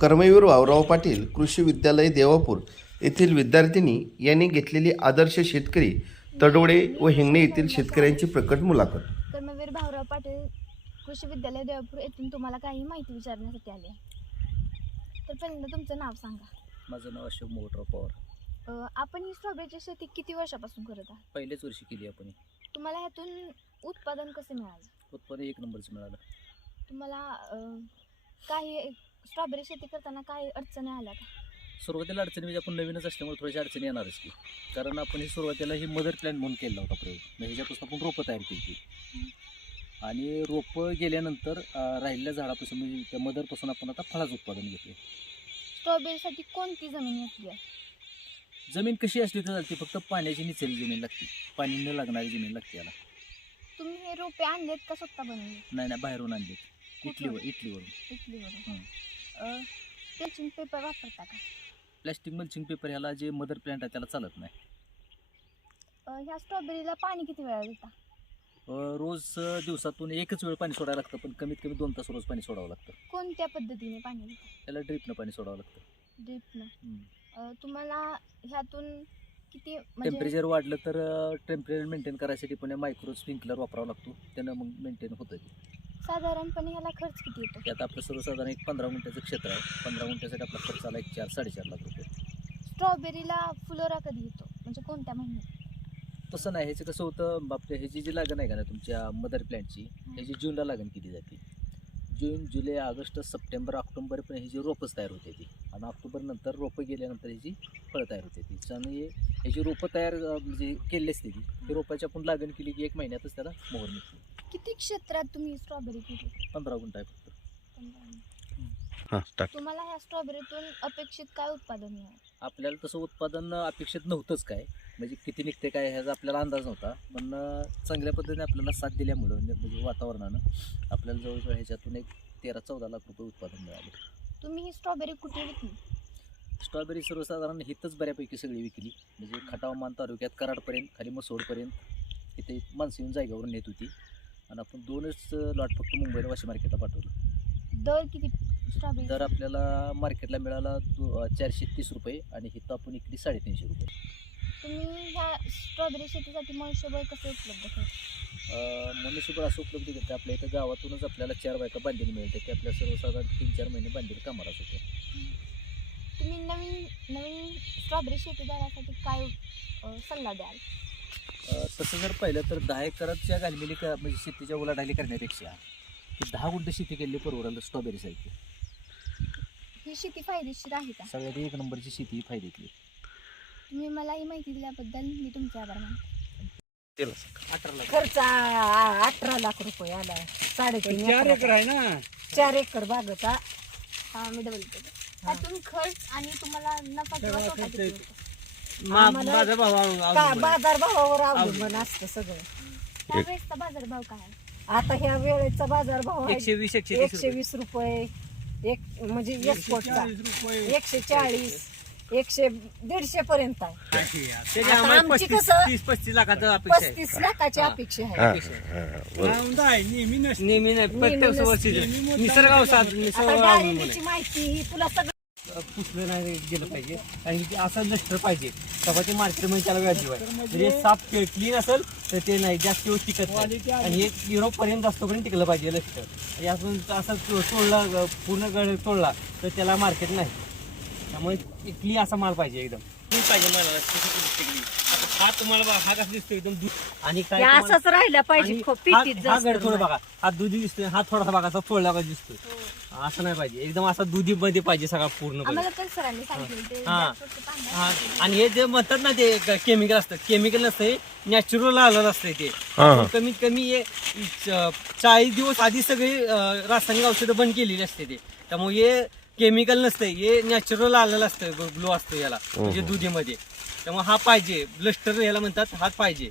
कर्मवीर वावराव पाटील कृषी विद्यालय देवापूर येथील विद्यार्थिनी यांनी घेतलेली आदर्श शेतकरी तडोडे व हिंगणे येथील शेतकऱ्यांची प्रकट मुलाखत. कर्मवीर भाऊराव पाटील कृषी विद्यालय देवापूर येथून तुम्हाला काही माहिती विचारण्यासाठी आली आहे. तर पहिल्यांदा तुमचं नाव सांगा. माझं नाव अशोक मोहनराव पवार. आपण ही स्ट्रॉबेरीची शेती किती वर्षापासून करत आहात? पहिल्याच वर्षी केली आपण. तुम्हाला ह्यातून उत्पादन कसे मिळालं? उत्पादन 1 नंबरचं मिळालं. तुम्हाला काही स्ट्रॉबेरी शेती करताना काही अडचणी आल्या का? सुरुवातीला अडचणी म्हणजे आपण नवीनच असल्यामुळे थोड्याशा अडचणी येणारच की, कारण आपण ही सुरुवातीला ही मदर प्लॅन म्हणून केला होता प्रयोग. म्हणजे ह्याच्यापासून आपण रोपं तयार केली होती आणि रोपं गेल्यानंतर राहिलेल्या झाडापासून म्हणजे त्या मदरपासून आपण आता फळाचं उत्पादन घेतले. स्ट्रॉबेरीसाठी कोणती जमीन घेतली आहे? जमीन कशी असली तर चालते, फक्त पाण्याची निचेली जमीन लागते, पाणी न लागणारी जमीन लागते याला. तुम्ही हे रोपे आणलेत का स्वतः बनवले? नाही बाहेरून आणले, इटलीवरून. इटलीवरून. टेचिंग पेपर वापरता का? प्लॅस्टिक मल्चिंग पेपर ह्याला जे मदर प्लॅन्ट आहे त्याला चालत नाही. ह्या स्ट्रॉबेरीला पाणी किती वेळा देता? रोज दिवसातून एकच वेळ पाणी सोडायला लागतं, पण कमीत कमी 2 तास रोज पाणी सोडावं लागतं. कोणत्या पद्धतीने पाणी देता? त्याला ड्रिपनं पाणी सोडावं लागतं. ड्रिपनं. तुम्हाला ह्यातून किती म्हणजे टेम्परेचर वाढलं तर टेम्परेचर मेंटेन करायसाठी पण मायक्रो स्प्रिंकलर वापरावा लागतो, त्यानं मग मेंटेन होतं ते. साधारणपणे ह्याला खर्च किती येतो? त्यात आपलं सर्वसाधारण एक 15 गुंठ्याचं क्षेत्र आहे. 15 गुंठ्यासाठी आपला खर्च आला 4-4.5 लाख रुपये. स्ट्रॉबेरीला फुलोरा कधी येतो, म्हणजे कोणत्या महिन्यात? तसं नाही, ह्याचं कसं होतं, आपल्या ह्याची जी लागण आहे का ना तुमच्या मदर प्लॅन्टची, ह्याची जूनला लागण केली जाते. जून, जुलै, ऑगस्ट, सप्टेंबर, ऑक्टोबर पण ह्याची रोपच तयार होते ती, आणि ऑक्टोबर नंतर रोपं गेल्यानंतर ह्याची फळं तयार होते ती. आणि ह्याची रोपं तयार म्हणजे केली असते ती, ही रोपाची आपण लागण केली की 1 महिन्यातच त्याला मोहर निघते. किती क्षेत्रात तुम्ही स्ट्रॉबेरी केली? 15 गुंठ आहे फक्त. तुम्हाला ह्या स्ट्रॉबेरीतून अपेक्षित काय उत्पादन मिळालं? आपल्याला तसं उत्पादन अपेक्षित नव्हतंच काय, म्हणजे किती निघते काय ह्याचा आपल्याला अंदाज नव्हता, पण चांगल्या पद्धतीने आपल्याला साथ दिल्यामुळं म्हणजे वातावरणानं आपल्याला जवळजवळ ह्याच्यातून एक 13-14 लाख रुपये उत्पादन मिळाले. तुम्ही ही स्ट्रॉबेरी कुठे विकली? स्ट्रॉबेरी सर्वसाधारण हितच बऱ्यापैकी सगळी विकली, म्हणजे खटावमान तालुक्यात कराडपर्यंत, खाली मसोडपर्यंत इथे माणसं येऊन जागेवरून नेत होती, आणि आपण 2च लॉट फक्त मुंबईला वाशी मार्केटला पाठवलं. दर किती स्ट्रॉबेरी? दर आपल्याला मार्केटला मिळाला 430 रुपये, आणि हिथं आपण विकली 350 रुपये. तुम्ही ह्या स्ट्रॉबेरी शेतीसाठी मनुष्यबळ कसे उपलब्ध करता? मनुष्यबळ असं उपलब्ध करते, आपल्या इथं गावातूनच आपल्याला 4 बायका बांधलेली मिळते, ते आपल्या सर्वसाधारण 3-4 महिने बांधलेली कामाला होते. तुम्ही नवीन स्ट्रॉबेरी शेतीदारासाठी काय सल्ला द्याल? तसं जर पाहिलं तर 10 एकराच्या घालमेली म्हणजे शेतीच्या उलाढाली करण्यापेक्षा 10 गुंठ शेती केली परवडेल स्ट्रॉबेरीसाठी. ही शेती फायदेशीर आहे का? सगळ्यात 1 नंबरची शेती ही फायद्याची. तुम्ही मला ही माहिती दिल्याबद्दल मी तुमचे आभार मानते. खर्च 18 लाख रुपये आला. 3.5 एकर आहे ना, 4 एकर बागचा. हा, मी डबल केलं. त्यातून खर्च आणि तुम्हाला नफा किंवा तोटा किती होतो? बाजार भावावर अवलंबून असतं सगळं. त्यावेळेसचा बाजारभाव काय आहे? आता ह्या वेळेचा बाजार भाव आहे 120 रुपये. एक म्हणजे एक्सपोर्टचा 140, 100-150 पर्यंत आहे. आता आमची कसं 30-35 लाखाचं 35 लाखाची अपेक्षा आहे. नेहमी नाही, प्रत्येक वर्षी निसर्गावर आता डाळिंबीची माहिती ही तुला सगळं पुसलं नाही गेलं पाहिजे, आणि ते असं नष्ट पाहिजे तेव्हा ते मार्केटमध्ये त्याला व्याजीव आहे. म्हणजे साफ क्लीन असेल तर ते नाही जास्त दिवस टिकत नाही, आणि हे युरोपपर्यंत जास्तपर्यंत टिकलं पाहिजे लष्टर. यातून असं तोडला पूर्ण गड तोडला तर त्याला मार्केट नाही. त्यामुळे क्लीन असा माल पाहिजे, एकदम क्लीन पाहिजे मला. हा तुम्हाला हा कसा दिसतो एकदम दूध, आणि काय असंच राहिलं पाहिजे. हा गड थोडं बघा, हा दुधी दिसतोय, हा थोडासा बघा असा फोडला पाहिजे दिसतोय. असं नाही पाहिजे, एकदम असा दुधी मध्ये पाहिजे सगळा पूर्ण. आम्हाला तर सरांनी सांगितलं ते जास्त पाण्यात हा, आणि हे जे म्हणतात ना ते केमिकल असतं, केमिकल नसतं, नॅचरल आलेलं असतं ते. कमीत कमी 40 दिवस आधी सगळी रासायनिक औषधं बंद केलेली असते ते. त्यामुळे हे केमिकल नसतं, हे नॅचरल आलेलं असतं, ग्लो असतं याला म्हणजे दुधीमध्ये. त्यामुळे हा पाहिजे, ब्लस्टर याला म्हणतात, हा पाहिजे.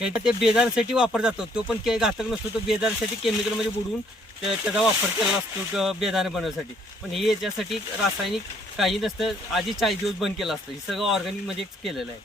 ते बेजारसाठी वापर जातो, तो पण काही घातक नसतो, तो बेजारसाठी केमिकलमध्ये बुडवून त्याचा वापर केलेला असतो बेदाणे बनवण्यासाठी. पण हे याच्यासाठी रासायनिक काही नसतं, आधी 40 दिवस बंद केलं असतं, हे सगळं ऑर्गॅनिक मध्ये केलेलं आहे.